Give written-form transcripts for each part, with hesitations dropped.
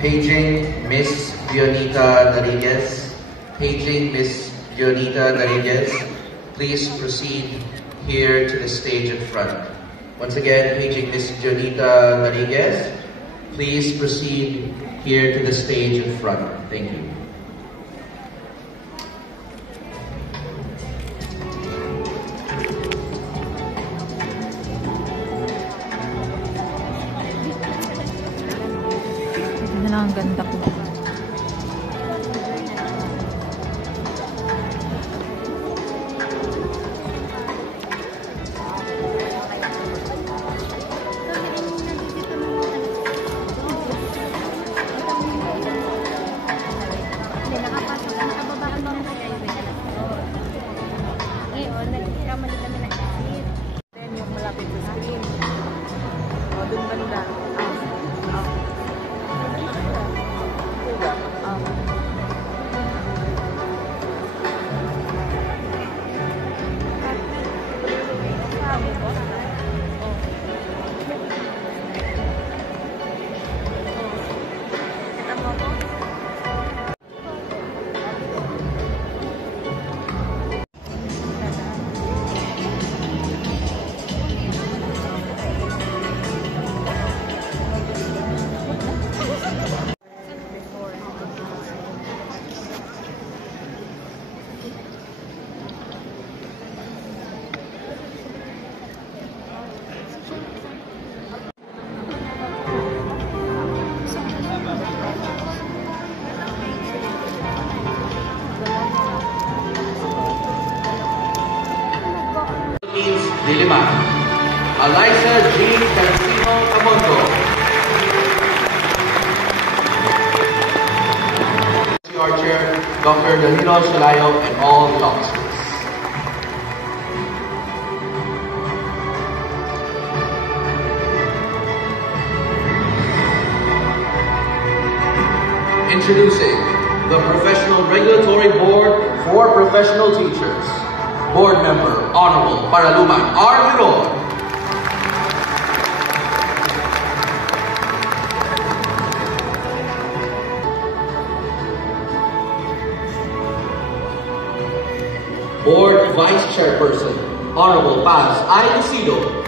Paging Miss Dionita Garigues. Paging Miss Dionita Garigues. Please proceed here to the stage in front. Once again, paging Miss Dionita Garigues. Please proceed here to the stage in front. Thank you. Ang ganda ko. Diliman. Eliza G. Cancino Camongo. Our Chair, Dr. Danilo Solayo, and all the officers. Introducing the Professional Regulatory Board for Professional Teachers. Board Member, Honorable Paraluman R. Miron. Board Vice Chairperson, Honorable Paz I. Lucido.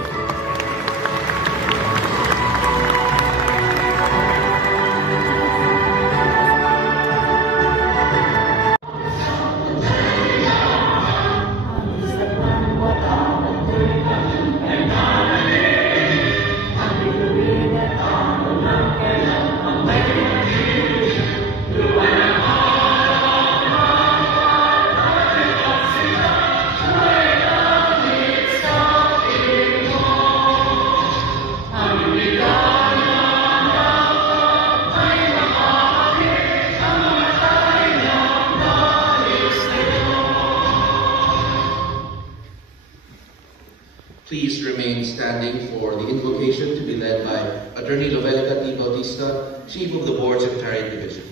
Please remain standing for the invocation to be led by Attorney Lovelica T. Bautista, Chief of the Board Secretariat Division.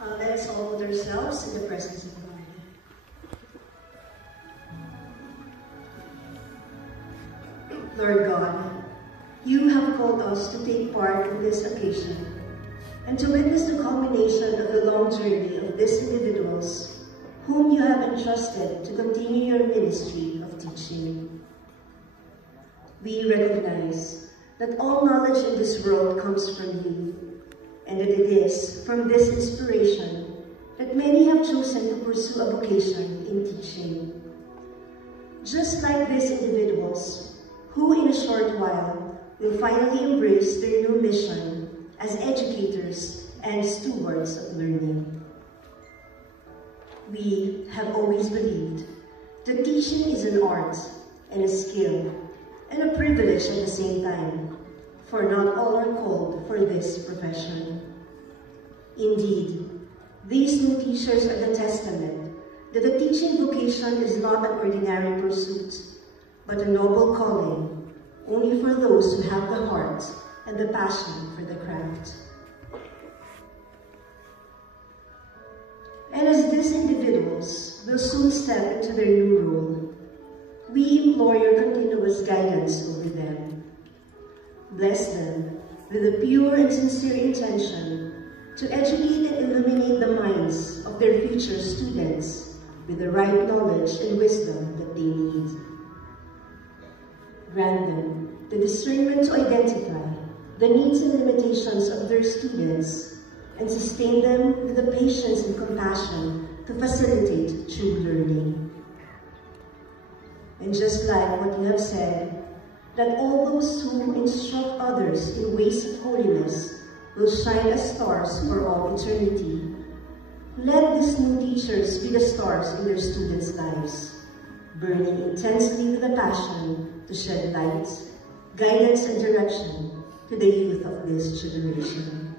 Let us all hold ourselves in the presence of God. Lord God, you have called us to take part in this occasion and to witness the culmination of the long journey of these individuals whom you have entrusted to continue your ministry of teaching. We recognize that all knowledge in this world comes from you, and that it is from this inspiration that many have chosen to pursue a vocation in teaching. Just like these individuals, who in a short while will finally embrace their new mission as educators and stewards of learning. We have always believed that teaching is an art and a skill and a privilege at the same time, for not all are called for this profession. Indeed, these new teachers are the testament that the teaching vocation is not an ordinary pursuit, but a noble calling only for those who have the heart and the passion for the craft. And as these individuals will soon step into their new role, We implore your continuous guidance over them. Bless them with a pure and sincere intention to educate and illuminate the minds of their future students with the right knowledge and wisdom that they need. Grant them the discernment to identify the needs and limitations of their students and sustain them with the patience and compassion to facilitate true learning. And just like what you have said, that all those who instruct others in ways of holiness will shine as stars for all eternity. Let these new teachers be the stars in their students' lives, burning intensely with a passion to shed light, guidance, and direction to the youth of this generation.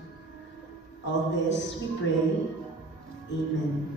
All this we pray. Amen.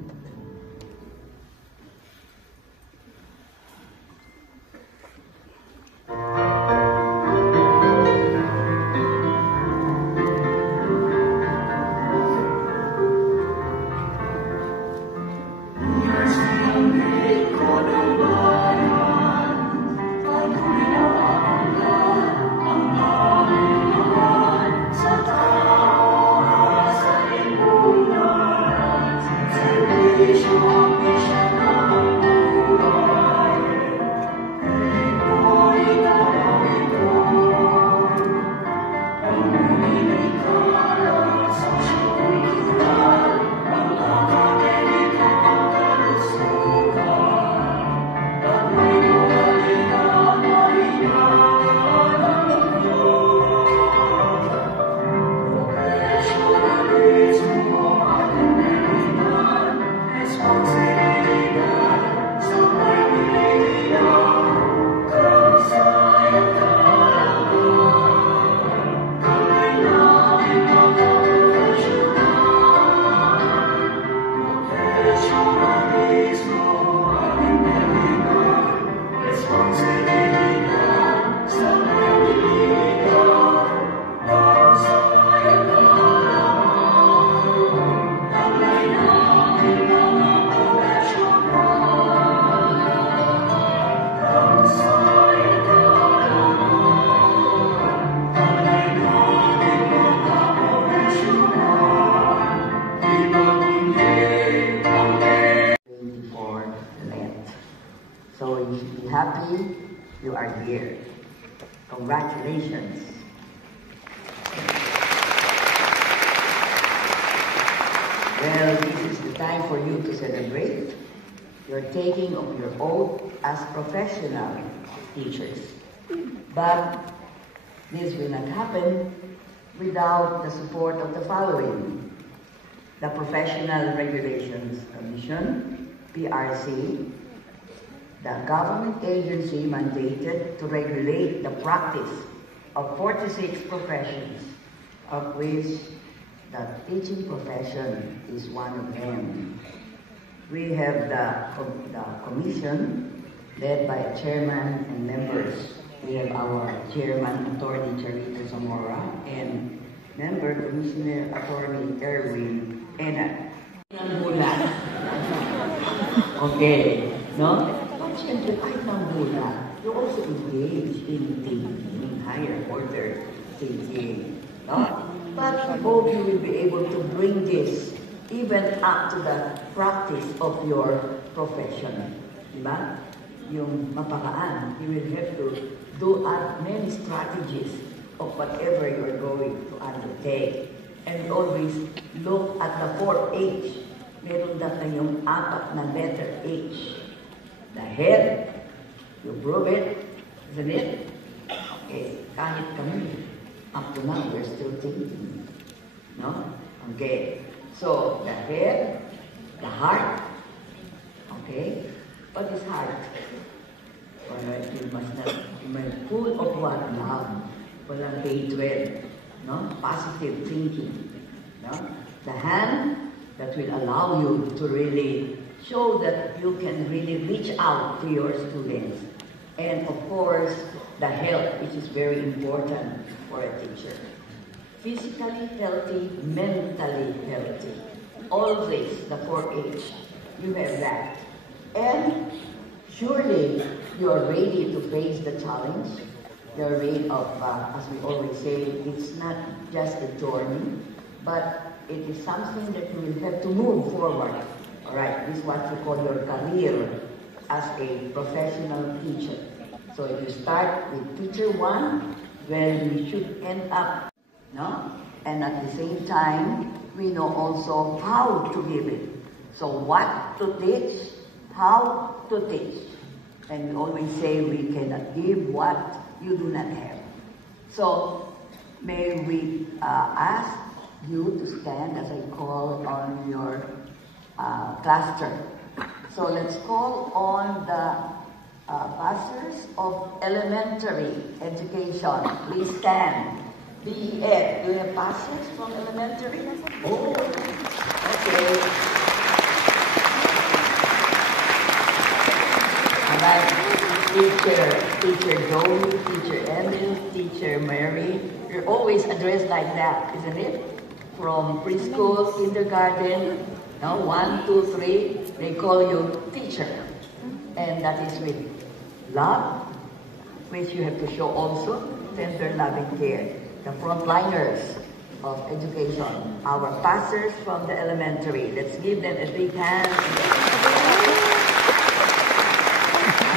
So you should be happy you are here. Congratulations. Well, this is the time for you to celebrate your taking of your oath as professional teachers. But this will not happen without the support of the following: the Professional Regulations Commission, PRC, the government agency mandated to regulate the practice of 46 professions, of which the teaching profession is one of them. We have the commission led by a chairman and members. We have our chairman, Attorney Charito Zamora, and member, Commissioner Attorney Erwin Ena. Okay, no? Siyempre, kahit nang mula, you also engage in thinking, in higher order thinking. No? But I hope you will be able to bring this even up to the practice of your profession. Diba? Yung mapakaan, you will have to do many strategies of whatever you're going to undertake. And always look at the 4H. Meron na kayong 4 na letter H. The head, you prove it, isn't it? Okay, kahit kami, up to now, we're still thinking. No? Okay, so the head, the heart, okay? What is heart? Alright, you must not, you must be full of what? Love, walang hatred, no? Positive thinking, no? The hand, that will allow you to really show that you can really reach out to your students. And of course, the health, which is very important for a teacher. Physically healthy, mentally healthy. All this, the 4H, you have that. And surely, you are ready to face the challenge. You're ready of, as we always say, it's not just a journey, but it is something that you will have to move forward. All right, this is what you call your career as a professional teacher. So if you start with teacher 1, well, you should end up, no? And at the same time, we know also how to give it. So what to teach, how to teach. And we always say we cannot give what you do not have. So may we ask you to stand as I call on your cluster. So let's call on the pastors of elementary education. Please stand. BEF, do you have pastors from elementary? Oh, okay. Teacher Joey, Teacher Emil, Teacher Mary. You're always addressed like that, isn't it? From preschool, kindergarten, no, 1, 2, 3, they call you teacher. And that is with love, which you have to show also, tender loving care. The frontliners of education, our pastors from the elementary. Let's give them a big hand.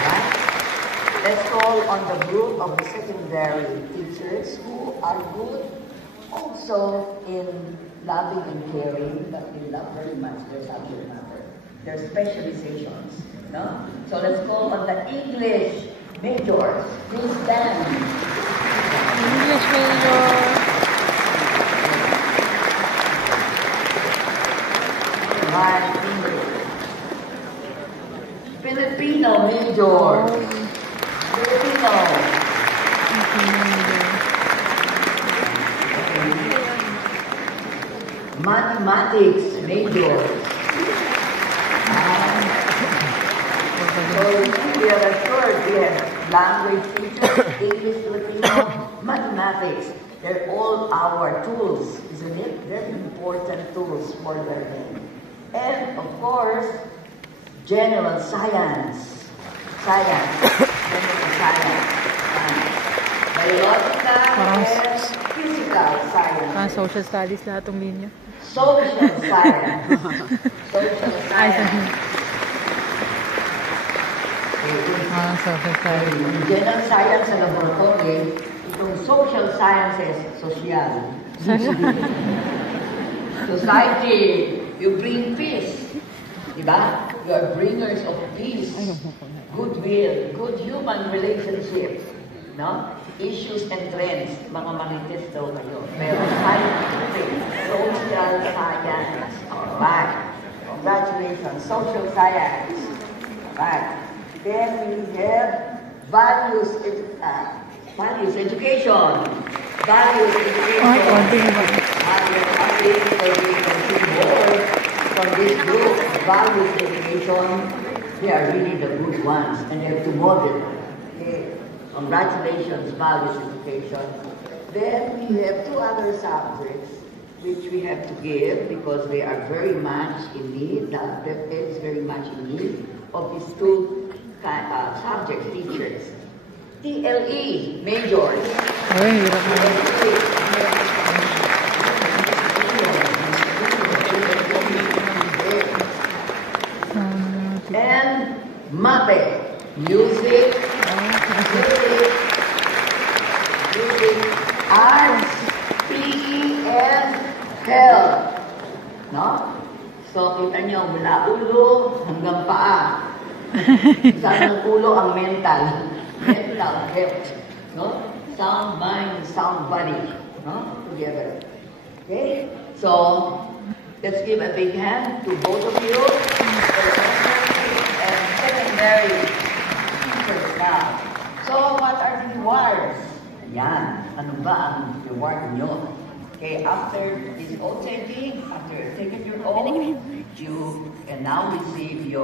Right? Let's call on the group of the secondary teachers who are good also in loving and caring, but they love very much their subject matter, their specializations. No? So let's call on the English majors. Please stand. English major. Filipino major. Filipino. Mathematics major. So we are assured we have language teachers, English, Filipino, mathematics. They're all our tools, isn't it? Very important tools for learning. And of course, general science. General science. Biological and physical science. Social studies lahat ng linya. Social science. Social science. Social science. General science sa laboratory, itong social sciences, social. Society, you bring peace. Diba? You are bringers of peace, goodwill, good human relationships. No? Issues and trends, mga marites daw kayo. Pero scientific, social science. Alright. Congratulations, social science. Alright. Then we have values education. Values education. From this group, values education, they are really the good ones, and they have to model. Okay. Congratulations, values education. Then we have 2 other subjects which we have to give because they are very much in need. The DepEd is very much in need of these 2 subject teachers. TLE majors. And MAPE, music, arts, PE, and health. No? So, kita nyo, mula ulo hanggang paa. Saan ng ulo ang mental health. No? Sound mind, sound body. No? Together. Okay? So, let's give a big hand to both of you. And secondary teachers now. So, what are the rewards? Ayan. Ano ba ang reward nyo? Okay, after this oath taking, after taking your oath, you can now receive you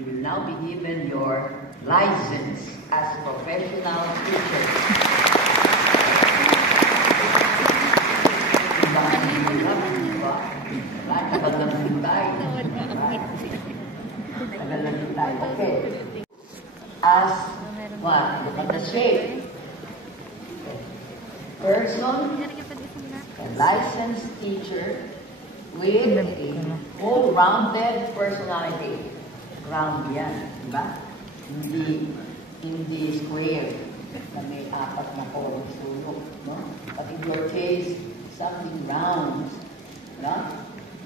will now be given your license as a professional teacher. Okay. as what? Look at the shape. Person, a licensed teacher with a whole-rounded personality. Round yan, diba? Hindi square na may apat na column sulok, no? But in your case, something round, no?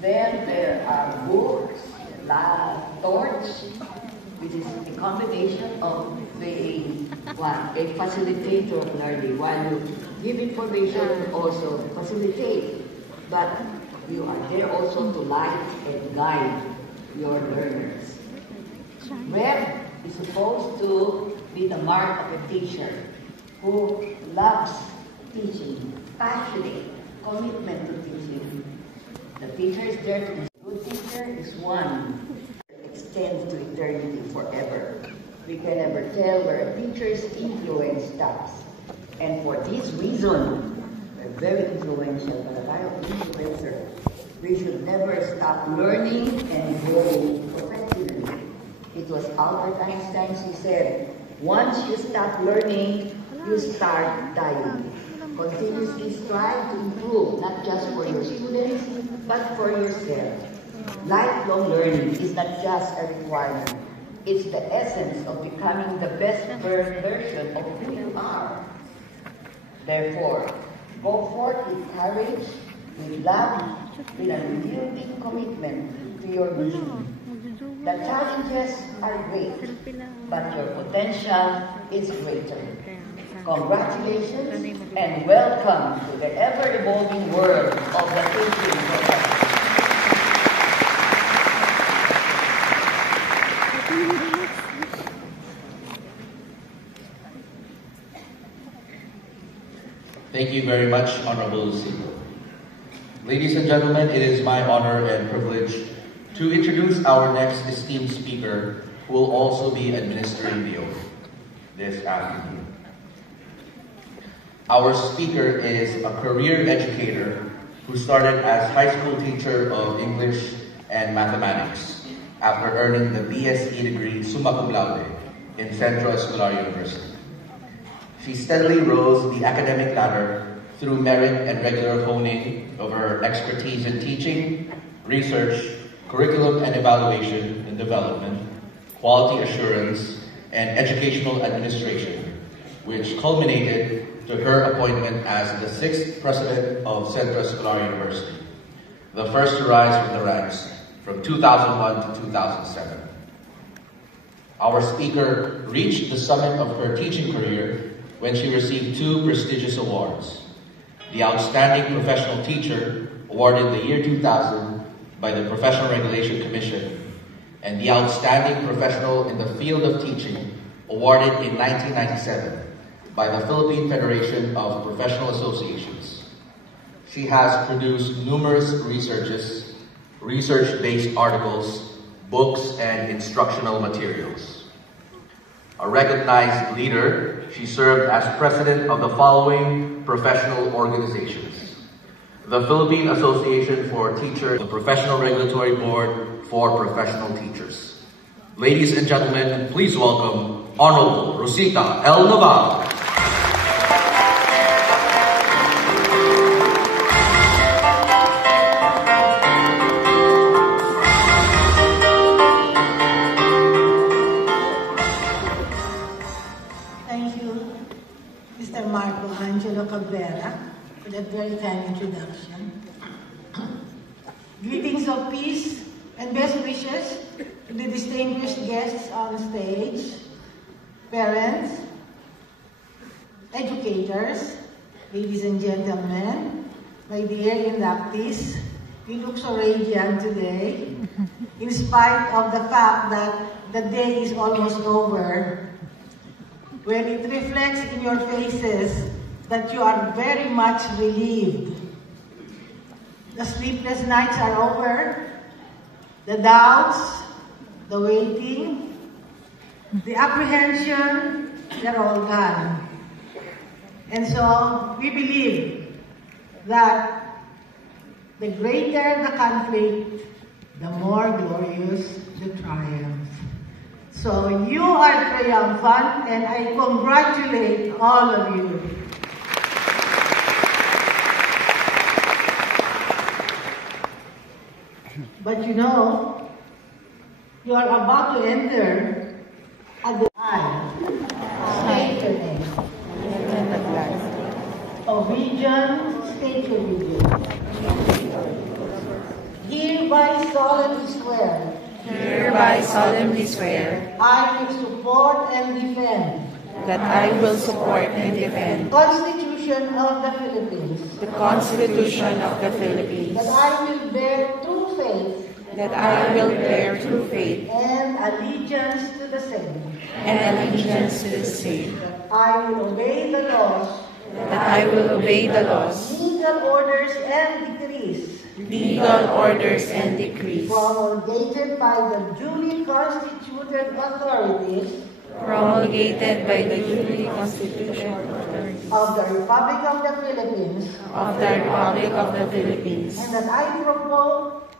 Then there are books, torch, which is a combination of being a facilitator of learning. While you give information, you also facilitate. But you are there also to light and guide your learners. Red is supposed to be the mark of a teacher who loves teaching, passionate, commitment to teaching. The teacher is there to be a good teacher is one that extends to eternity forever. We can never tell where a teacher's influence stops. And for this reason, we're very influential, but a kind of influencer. We should never stop learning and growing professionally. It was Albert Einstein who said, once you stop learning, you start dying. Continuously strive to improve, not just for your students, but for yourself. Lifelong learning is not just a requirement. It's the essence of becoming the best version of who you are. Therefore, go forth with courage, with love, with an unyielding commitment to your mission. The challenges are great, but your potential is greater. Congratulations and welcome to the ever-evolving world of the teaching profession. Thank you very much, Honorable Lucido. Ladies and gentlemen, it is my honor and privilege to introduce our next esteemed speaker, who will also be administering the oath this afternoon. Our speaker is a career educator who started as high school teacher of English and mathematics after earning the BSc degree summa cum laude in Centro Escolar University. She steadily rose the academic ladder through merit and regular honing of her expertise in teaching, research, curriculum and evaluation and development, quality assurance, and educational administration, which culminated to her appointment as the 6th president of Centro Escolar University, the first to rise from the ranks from 2001 to 2007. Our speaker reached the summit of her teaching career when she received 2 prestigious awards: the Outstanding Professional Teacher, awarded the year 2000 by the Professional Regulation Commission, and the Outstanding Professional in the Field of Teaching, awarded in 1997 by the Philippine Federation of Professional Associations. She has produced numerous research-based articles, books, and instructional materials. A recognized leader, she served as president of the following professional organizations: the Philippine Association for Teachers, the Professional Regulatory Board for Professional Teachers. Ladies and gentlemen, please welcome Honorable Rosita L. Navarro. Thank you, Mr. Marco Angelo Cabrera, for that very kind introduction. Greetings of peace and best wishes to the distinguished guests on stage, parents, educators, ladies and gentlemen, my dear inductees. You look so radiant today, in spite of the fact that the day is almost over. When it reflects in your faces that you are very much relieved. The sleepless nights are over, the doubts, the waiting, the apprehension, they're all gone. And so we believe that the greater the conflict, the more glorious the triumph. So you are triumphant, and I congratulate all of you. But you know, you are about to enter at the state your name. Of region, state your region. Hereby solemnly swear. Hereby solemnly swear I will support and defend that I will support and defend the Constitution of the Philippines. the Constitution of the Philippines, That I will bear true faith that I will bear true faith and allegiance to the same. and allegiance to the same, That I will obey the laws, that I will obey the laws, legal orders, and decrees legal orders, and decrees promulgated by the duly constituted authorities promulgated by the duly constituted authorities of the Republic of the Philippines, of the Republic of the Philippines, and that I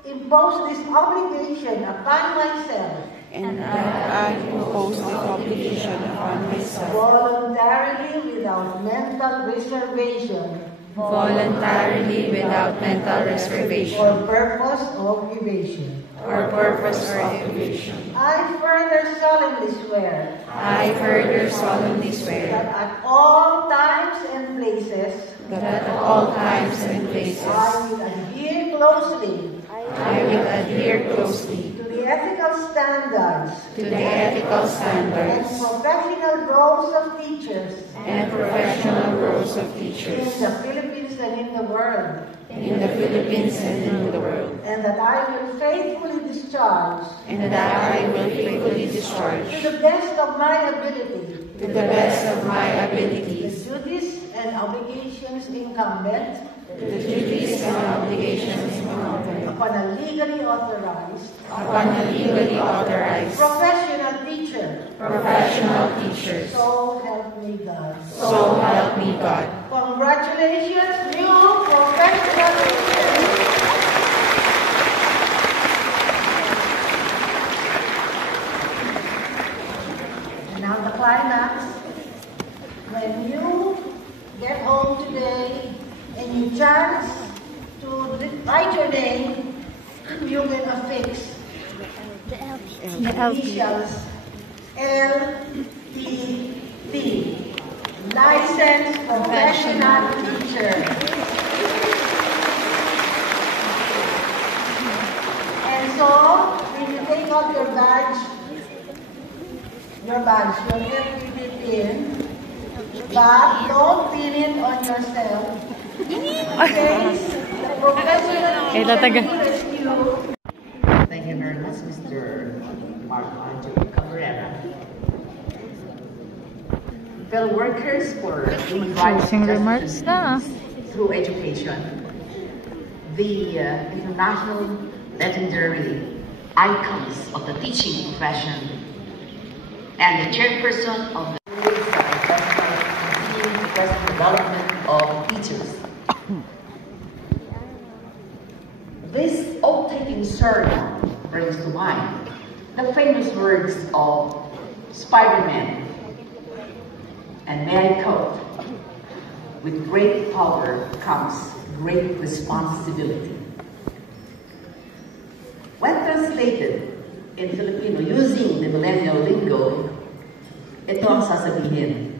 impose this obligation upon myself and that I impose this obligation upon myself voluntarily without mental reservation voluntarily without mental reservation or purpose of evasion. or purpose of evasion. I further solemnly swear I further solemnly swear that at all times and places that at all times and places I will adhere closely I will adhere closely to the ethical standards to the ethical and standards professional roles of teachers and professional roles of in teachers the Philippines and in the world, in the Philippines and in the world, and that I will faithfully discharge and that I will faithfully discharge to the best of my ability to the best of my the abilities duties and obligations incumbent the duties and obligations incumbent upon a legally authorized upon a legally authorized professional teacher. professional teachers. So help me God. So help me God. Congratulations, new professional teachers. And now the climax. When you get home today and you chance to write your name, you will affix the initials LTP, Licensed Professional Teacher. And so, when you take out your badge, you'll get it in, but don't pin it on yourself. In case the professional teacher will rescue. Thank you very much, Mr. Mark Antonio Cabrera. Fellow workers for human rights Closing and remarks na. through education, the international legendary icons of the teaching profession, and the chairperson of the professional development of teachers. This oath-taking ceremony brings to mind the famous words of Spider-Man. And may I quote, "With great power comes great responsibility." When translated in Filipino using the millennial lingo, ito ang sasabihin.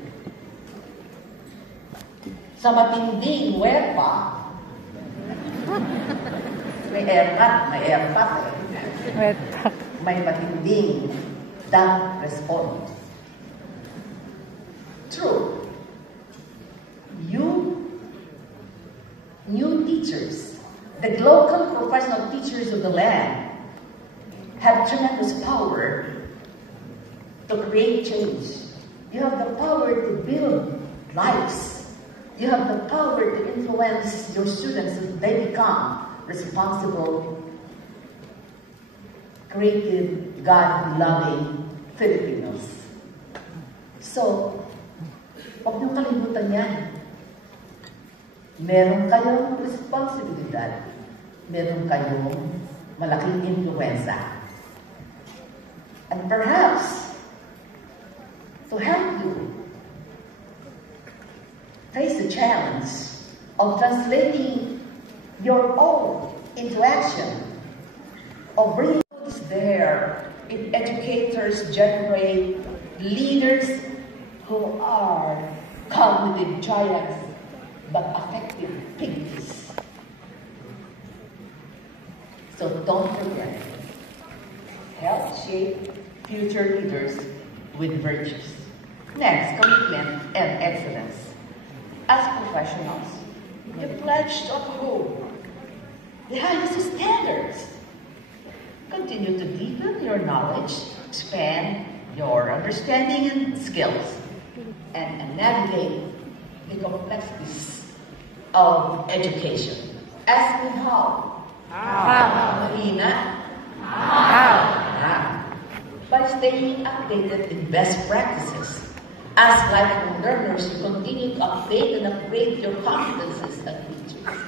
Sa matinding wepa, may airpat eh. May matinding don't respond. True. You, new teachers, the local professional teachers of the land, have tremendous power to create change. You have the power to build lives. You have the power to influence your students so they become responsible, creative, God-loving Filipinos. So, huwag niyong kalimutan yan. Meron kayong responsibilidad. Meron kayong malaking influenza. And perhaps, to help you face the challenge of translating your own into action, of bringing what's there. If educators generate leaders who are cognitive giants but effective piggies. So don't forget, help shape future leaders with virtues. Next, commitment and excellence. As professionals, you pledge to uphold the highest standards. Continue to deepen your knowledge, expand your understanding and skills, and navigate the complexities of education. Ask me how. How? Mahina? How? By staying updated in best practices. As lifelong learners, you continue to update and upgrade your competencies as teachers.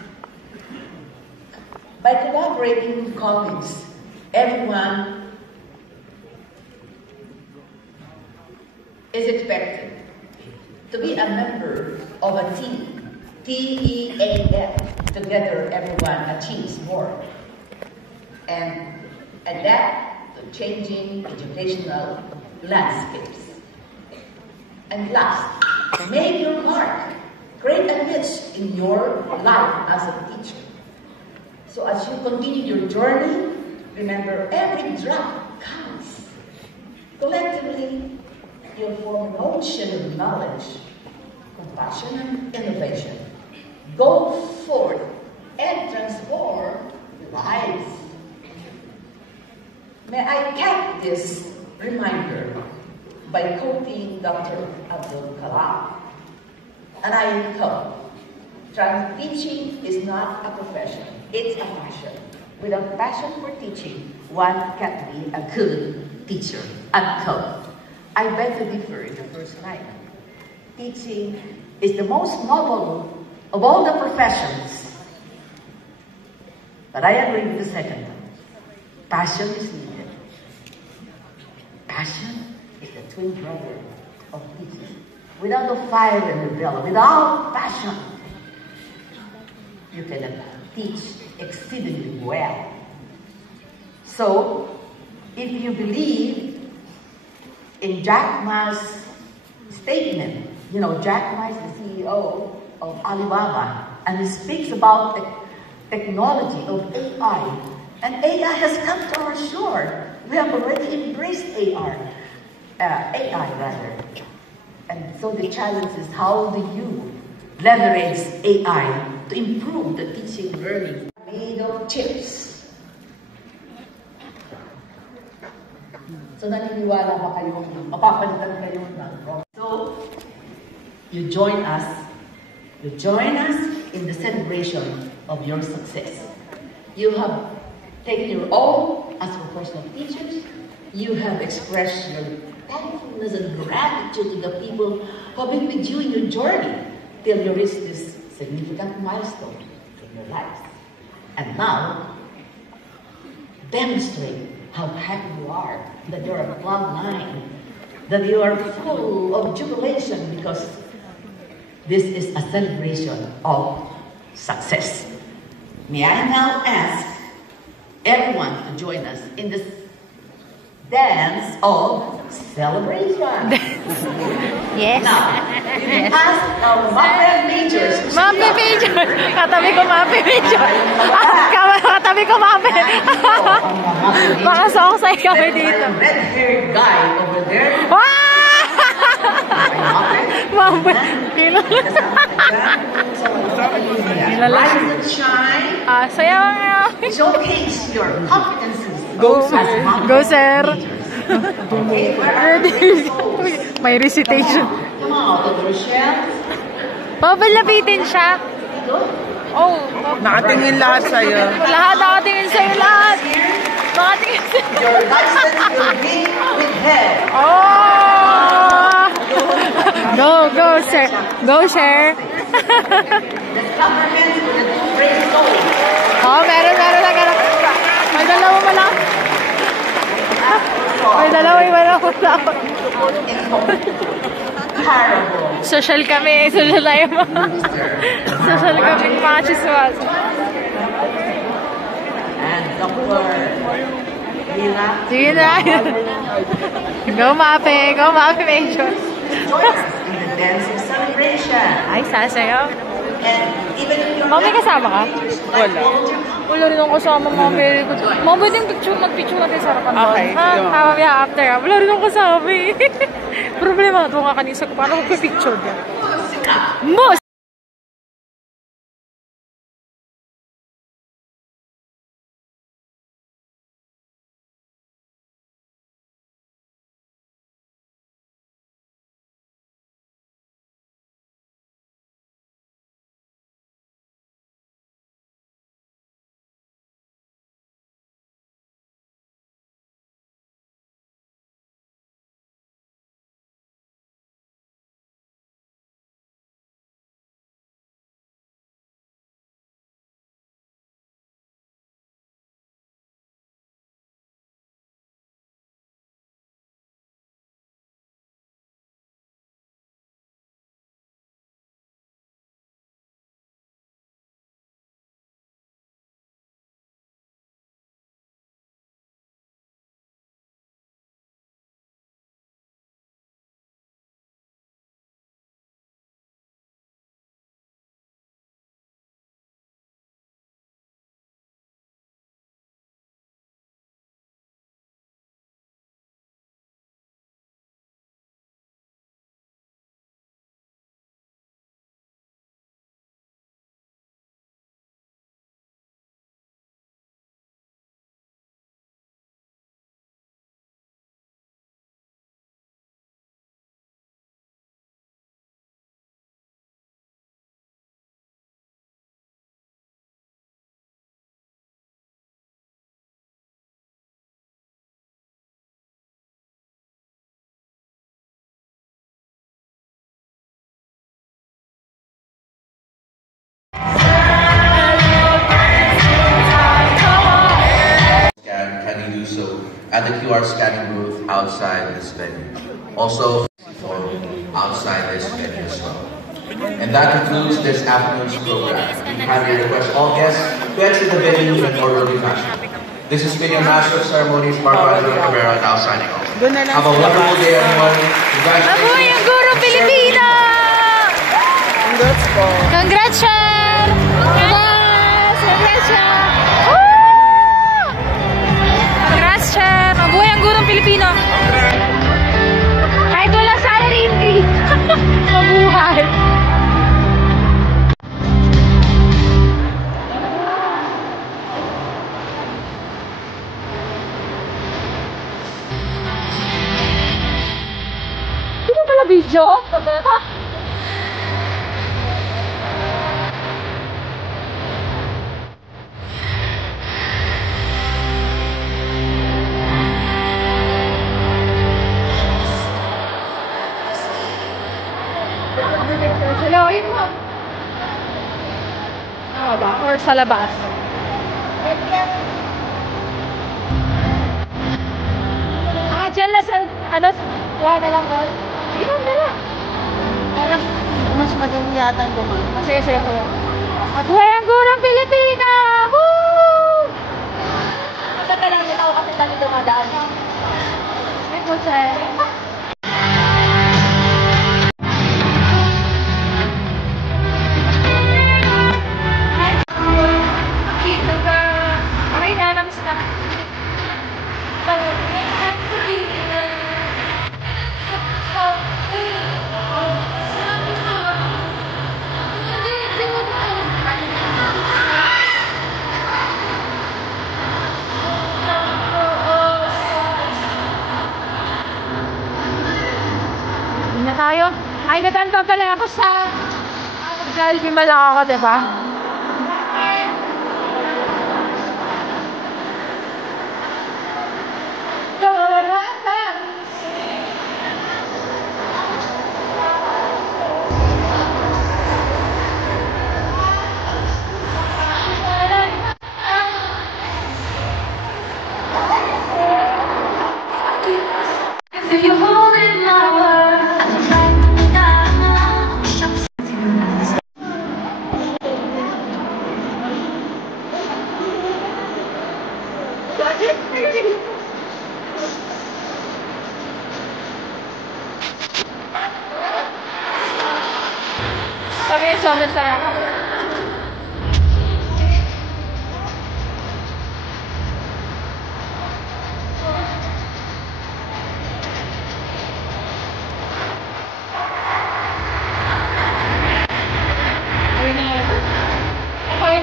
By collaborating with colleagues, everyone is expected to be a member of a team. TEAM. Together, everyone achieves more. And adapt to changing educational landscapes. And last, make your mark. Create a niche in your life as a teacher. So as you continue your journey, remember every drop counts. Collectively, you'll form an ocean of knowledge, compassion, and innovation. Go forth and transform lives. May I cap this reminder by quoting Dr. Abdul Kalam. And I quote, teaching is not a profession, it's a passion. Without passion for teaching, one can't be a good teacher, unquote. I beg to differ in the first line. Teaching is the most noble of all the professions. But I agree with the second one. Passion is needed. Passion is the twin brother of teaching. Without the fire and the bell, without passion, you cannot teach exceedingly well. So, if you believe in Jack Ma's statement, you know, Jack Ma is the CEO of Alibaba, and he speaks about the technology of AI. And AI has come to our shore. We have already embraced AI. And so the challenge is, how do you leverage AI to improve the teaching learning? Made of chips. So naniniwala ba kayo mapapalitan kayo ng rock? So you join us in the celebration of your success. You have taken your own as professional teachers. You have expressed your thankfulness and gratitude to the people who have been with you in your journey till you reach this significant milestone in your lives. And now, demonstrate how happy you are, that you're on cloud nine, that you are full of jubilation because this is a celebration of success. May I now ask everyone to join us in this dance of celebration. Yes. Now, you can ask our Mape Majors. Mape Major! Katabi ko Mape Major! Katabi ko Mape! Baka soksay kami dito. Red-haired guy over there. Mape! Kilala. Rise and shine. Sayaw nga. Showcase your competencies. Go, as sir. Mape Go, sir. Okay, where are the May recitation. Come on, Rochelle. Lapitin siya. Oh. Nakatingin lahat sa'yo. Lahat nakatingin sa'yo lahat. Nakatingin sa'yo. Your license will be with head. Oh! Go, sir. Go, sir. The government will do great goals. Oh, meron. May dalawa mo lang. May dalawa ako dapat. Parable. Social kami. Social tayo mga. Social kami mga chiswas. And Dr. Mila. Sige na. Go Mape. Go Mape, Major. Join us in the dancing celebration. Ay, sasayaw. And even if you're Mami, kasama ka? Wala. Wala rin akong kasama, Mami. Mami, pwede yung mag-picture natin sa harapan doon. Okay, Ha? sige. Mamaya after. Ha? Wala rin akong kasama eh. Problema ito nga kanisa ko. Paano ko picture ka? Mus! Can you do so at the QR scanning booth outside this venue? Also, outside this venue as well. And that concludes this afternoon's program. We kindly request all guests to exit the venue in orderly fashion. This has been your Master of Ceremonies, Barbara Cabrera, now signing off. Have a wonderful day, everyone. Congratulations. Aboy ang Guro Pilipino! Congrats po. Congrats, Char! Congrats! Congrats, Char! Congrats, Char! Mabuhay ang Gurong Pilipino! Kahit wala salary increase! Mabuhay! Hindi pala video? Hello, yun mo. Ano ba? Or sa labas? Dyan lang sa, ano, wala na lang doon. Sige na lang. Parang, mas madami yata doon. Sige po. Mabuhay ang Gurong Pilipina! Woo! Matagal lang din ako kasi dami dumadaan. Sige po, sir. Okay na, namis na. Na tayo. Ay, natanto pala ako sa selfie man lang ako, diba?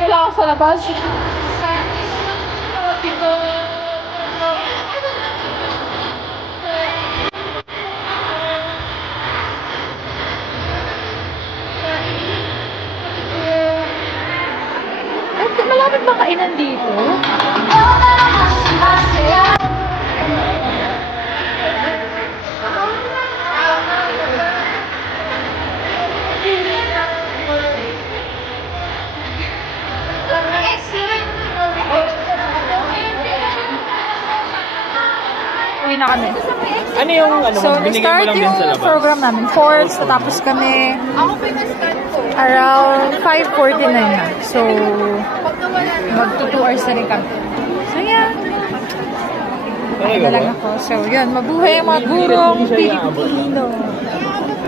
nila ako sa labas. Ay, malapit ba kainan dito? Uwi na kami. Ano yung ano, So, binigay mo na-start lang din yung sa labas? program namin. 4, tapos kami around 5:49 na. So, mag-2 hours na rin kami. So, yan. Talaga Na lang ba? ako. So, yun. Mabuhay ang mga gurong Pilipino.